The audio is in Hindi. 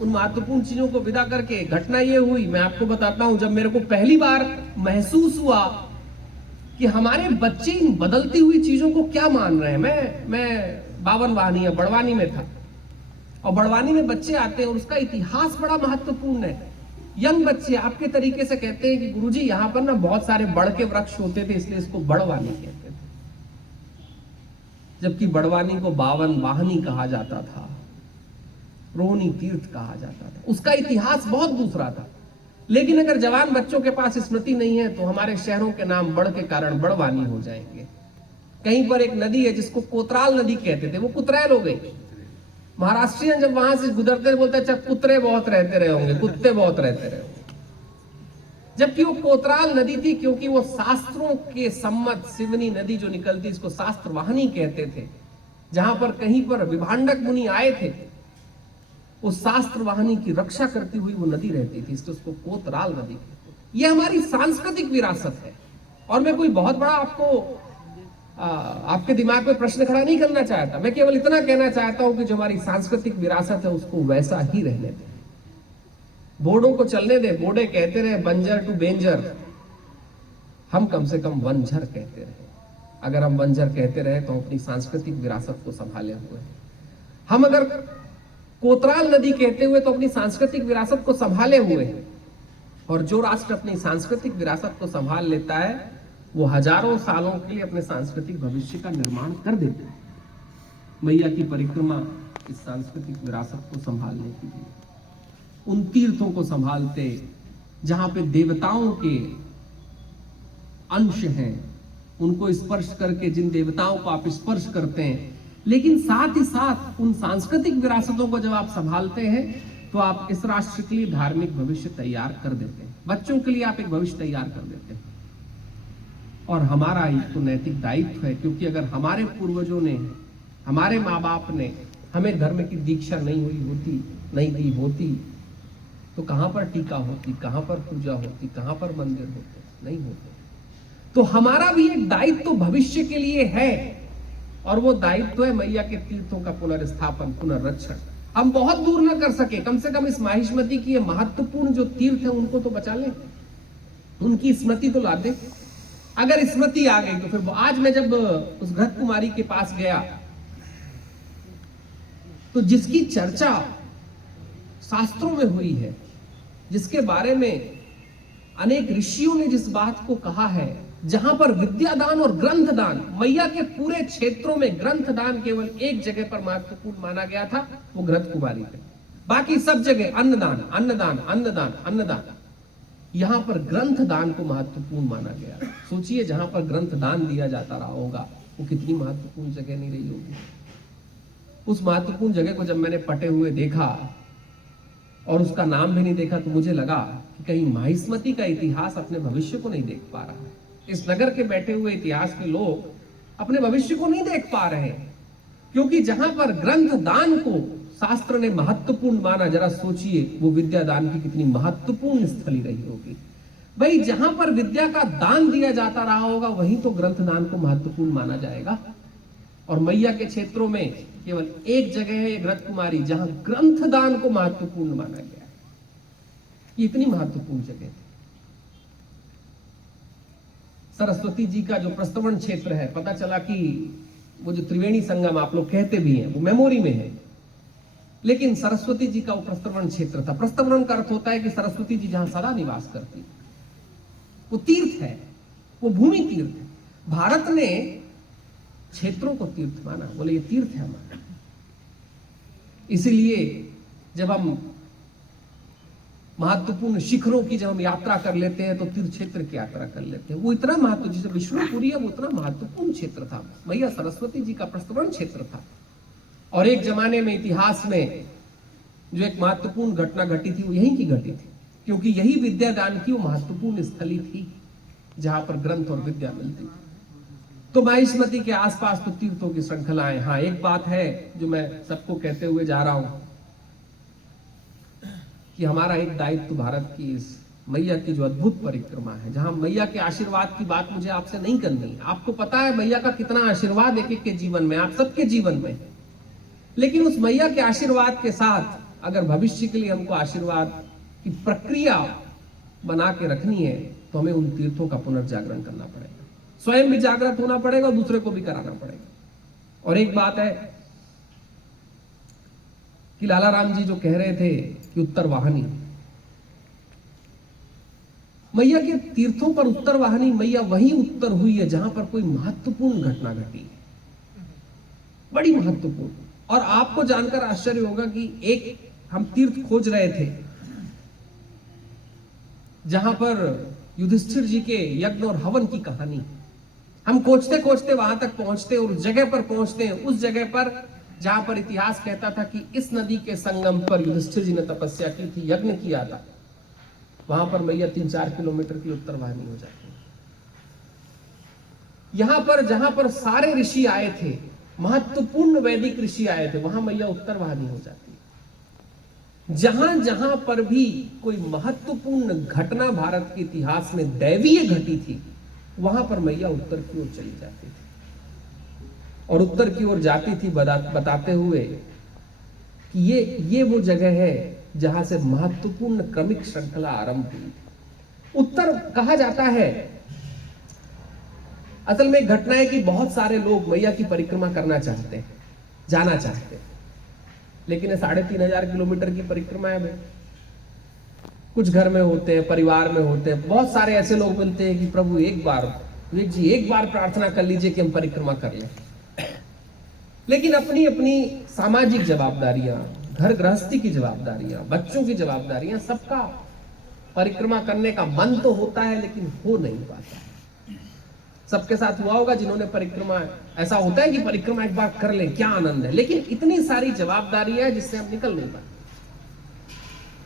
उन महत्वपूर्ण चीजों को विदा करके घटना ये हुई, मैं आपको बताता हूं, जब मेरे को पहली बार महसूस हुआ कि हमारे बच्चे इन बदलती हुई चीजों को क्या मान रहे हैं। मैं 52 वाहनी या बड़वानी में था, और बड़वानी में बच्चे आते हैं और उसका इतिहास बड़ा महत्वपूर्ण है। यंग बच्चे आपके तरीके से कहते हैं कि गुरुजी यहां पर ना बहुत सारे बड़ के वृक्ष होते थे, इसलिए इसको बड़वानी कहते थे, जबकि बड़वानी को 52 वाहनी कहा जाता था, रोहिणी तीर्थ कहा जाता था। उसका इतिहास बहुत दूसरा था। लेकिन अगर जवान बच्चों के पास स्मृति नहीं है तो हमारे शहरों के नाम बड़ के कारण बड़वानी हो जाएंगे। कहीं पर एक नदी है जिसको कोतराल नदी कहते थे, वो कुतरैल हो गई। महाराष्ट्रियन जब वहां से गुजरते बोलते अच्छा कुत्ते बहुत रहते रहे होंगे, कुत्ते बहुत रहते रहे होंगे, जबकि वो कोतराल नदी थी, क्योंकि वो शास्त्रों के सम्मत सिवनी नदी जो निकलती इसको शास्त्र वाहनी कहते थे। जहां पर कहीं पर विभांडक मुनि आए थे, उस शास्त्र वाहनी की रक्षा करती हुई वो नदी रहती थी, इसलिए उसको कोतराल नदी कहते थे। ये हमारी सांस्कृतिक विरासत है। और मैं कोई बहुत बड़ा आपके दिमाग में प्रश्न खड़ा नहीं करना चाहता, मैं केवल इतना कहना चाहता हूं कि जो हमारी सांस्कृतिक विरासत है उसको वैसा ही रहने दें। बोर्डों को चलने दे, बोर्डे कहते रहे बंजर टू बेंजर, हम कम से कम वंझर कहते रहे। अगर हम वंझर कहते रहे तो अपनी सांस्कृतिक विरासत को संभाले हुए, हम अगर कोतराल नदी कहते हुए तो अपनी सांस्कृतिक विरासत को संभाले हुए। और जो राष्ट्र अपनी सांस्कृतिक विरासत को संभाल लेता है वो हजारों सालों के लिए अपने सांस्कृतिक भविष्य का निर्माण कर देता है। मैया की परिक्रमा इस सांस्कृतिक विरासत को संभालने के लिए, उन तीर्थों को संभालते जहां पे देवताओं के अंश हैं, उनको स्पर्श करके जिन देवताओं को आप स्पर्श करते हैं, लेकिन साथ ही साथ उन सांस्कृतिक विरासतों को जब आप संभालते हैं तो आप इस राष्ट्र के लिए धार्मिक भविष्य तैयार कर देते हैं। बच्चों के लिए आप एक भविष्य तैयार कर देते हैं। और हमारा ही तो नैतिक दायित्व है, क्योंकि अगर हमारे पूर्वजों ने, हमारे माँ बाप ने हमें धर्म की दीक्षा नहीं दी होती तो कहां पर टीका होती, कहां पर पूजा होती, कहां पर मंदिर होते, नहीं होते। तो हमारा भी एक दायित्व भविष्य के लिए है, और वो दायित्व है मैया के तीर्थों का पुनर्स्थापन, पुनर्रक्षण। हम बहुत दूर ना कर सके, कम से कम इस माहिष्मति की ये महत्वपूर्ण जो तीर्थ है उनको तो बचा लें, उनकी स्मृति तो ला दें। अगर स्मृति आ गई तो फिर आज मैं जब उस घृत कुमारी के पास गया तो जिसकी चर्चा शास्त्रों में हुई है, जिसके बारे में अनेक ऋषियों ने जिस बात को कहा है, जहां पर विद्यादान और ग्रंथदान, मैया के पूरे क्षेत्रों में ग्रंथदान केवल एक जगह पर महत्वपूर्ण माना गया था, वो घृत कुमारी है। बाकी सब जगह अन्नदान अन्नदान अन्नदान अन्नदान, यहां पर ग्रंथदान को महत्वपूर्ण माना गया। सोचिए जहां पर ग्रंथदान दिया जाता रहा होगा वो कितनी महत्वपूर्ण जगह नहीं रही होगी। उस महत्वपूर्ण जगह को जब मैंने पटे हुए देखा और उसका नाम भी नहीं देखा तो मुझे लगा कि कहीं माहिष्मति का इतिहास अपने भविष्य को नहीं देख पा रहा है। इस नगर के बैठे हुए इतिहास के लोग अपने भविष्य को नहीं देख पा रहे हैं, क्योंकि जहां पर ग्रंथदान को शास्त्र ने महत्वपूर्ण माना, जरा सोचिए वो विद्यादान की कितनी महत्वपूर्ण स्थली रही होगी। भाई जहां पर विद्या का दान दिया जाता रहा होगा वहीं तो ग्रंथदान को महत्वपूर्ण माना जाएगा। और मैया के क्षेत्रों में केवल एक जगह है घृत कुमारी जहां ग्रंथदान को महत्वपूर्ण माना गया है। ये इतनी महत्वपूर्ण जगह थी। सरस्वती जी का जो प्रस्तवन क्षेत्र है, पता चला कि वो जो त्रिवेणी संगम आप लोग कहते भी हैं वो मेमोरी में है, लेकिन सरस्वती जी का वो प्रस्तवन क्षेत्र था। प्रस्तवन का अर्थ होता है कि सरस्वती जी जहां सदा निवास करती, वो तीर्थ है, वो भूमि तीर्थ है। भारत ने क्षेत्रों को तीर्थ माना, बोले ये तीर्थ है हमारा। इसीलिए जब हम महत्वपूर्ण शिखरों की जब हम यात्रा कर लेते हैं तो तीर्थ क्षेत्र की यात्रा कर लेते हैं। वो इतना महत्व, जैसे विष्णुपुरी है वो इतना महत्वपूर्ण क्षेत्र था, मैया सरस्वती जी का प्रस्तवन क्षेत्र था। और एक जमाने में इतिहास में जो एक महत्वपूर्ण घटना घटी थी वो यहीं की घटी थी, क्योंकि यही विद्यादान की वो महत्वपूर्ण स्थली थी जहां पर ग्रंथ और विद्या मिलती थी। तो माहिष्मति के आसपास तो तीर्थों की श्रृंखलाएं। हाँ, एक बात है जो मैं सबको कहते हुए जा रहा हूं कि हमारा एक दायित्व भारत की इस मैया की जो अद्भुत परिक्रमा है, जहां मैया के आशीर्वाद की बात मुझे आपसे नहीं करनी है। आपको पता है मैया का कितना आशीर्वाद एक एक के जीवन में, आप सबके जीवन में, लेकिन उस मैया के आशीर्वाद के साथ अगर भविष्य के लिए हमको आशीर्वाद की प्रक्रिया बना के रखनी है तो हमें उन तीर्थों का पुनर्जागरण करना पड़ेगा, स्वयं भी जागृत होना पड़ेगा और दूसरे को भी कराना पड़ेगा। और एक बात है कि लाला राम जी जो कह रहे थे कि उत्तर वाहिनी, मैया के तीर्थों पर उत्तर वाहिनी मैया वही उत्तर हुई है जहां पर कोई महत्वपूर्ण घटना घटी है, बड़ी महत्वपूर्ण। और आपको जानकर आश्चर्य होगा कि एक हम तीर्थ खोज रहे थे जहां पर युधिष्ठिर जी के यज्ञ और हवन की कहानी, हम खोजते खोजते वहां तक पहुंचते और उस जगह पर पहुंचते हैं, उस जगह पर जहां पर इतिहास कहता था कि इस नदी के संगम पर युधिष्ठिर जी ने तपस्या की थी, यज्ञ किया था। वहां पर मैया 3-4 किलोमीटर की उत्तर वाहिनी हो जाती है। यहां पर जहां पर सारे ऋषि आए थे, महत्वपूर्ण वैदिक ऋषि आए थे, वहां मैया उत्तर वाहिनी हो जाती है। जहां जहां पर भी कोई महत्वपूर्ण घटना भारत के इतिहास में दैवीय घटी थी, वहां पर मैया उत्तर की ओर चली जाती थी और उत्तर की ओर जाती थी बताते हुए कि ये वो जगह है जहां से महत्वपूर्ण क्रमिक श्रृंखला आरंभ हुई। उत्तर कहा जाता है, असल में एक घटना है कि बहुत सारे लोग मैया की परिक्रमा करना चाहते हैं, जाना चाहते हैं, लेकिन ये 3500 किलोमीटर की परिक्रमा है भाई। कुछ घर में होते हैं, परिवार में होते हैं, बहुत सारे ऐसे लोग मिलते हैं कि प्रभु एक बार प्रार्थना कर लीजिए कि हम परिक्रमा कर लें। लेकिन अपनी अपनी सामाजिक जवाबदारियां, घर गृहस्थी की जवाबदारियां, बच्चों की जवाबदारियां, सबका परिक्रमा करने का मन तो होता है लेकिन हो नहीं पाता। सबके साथ हुआ होगा जिन्होंने परिक्रमा, ऐसा होता है कि परिक्रमा एक बार कर ले क्या आनंद है, लेकिन इतनी सारी जवाबदारियां जिससे हम निकल नहीं पाते।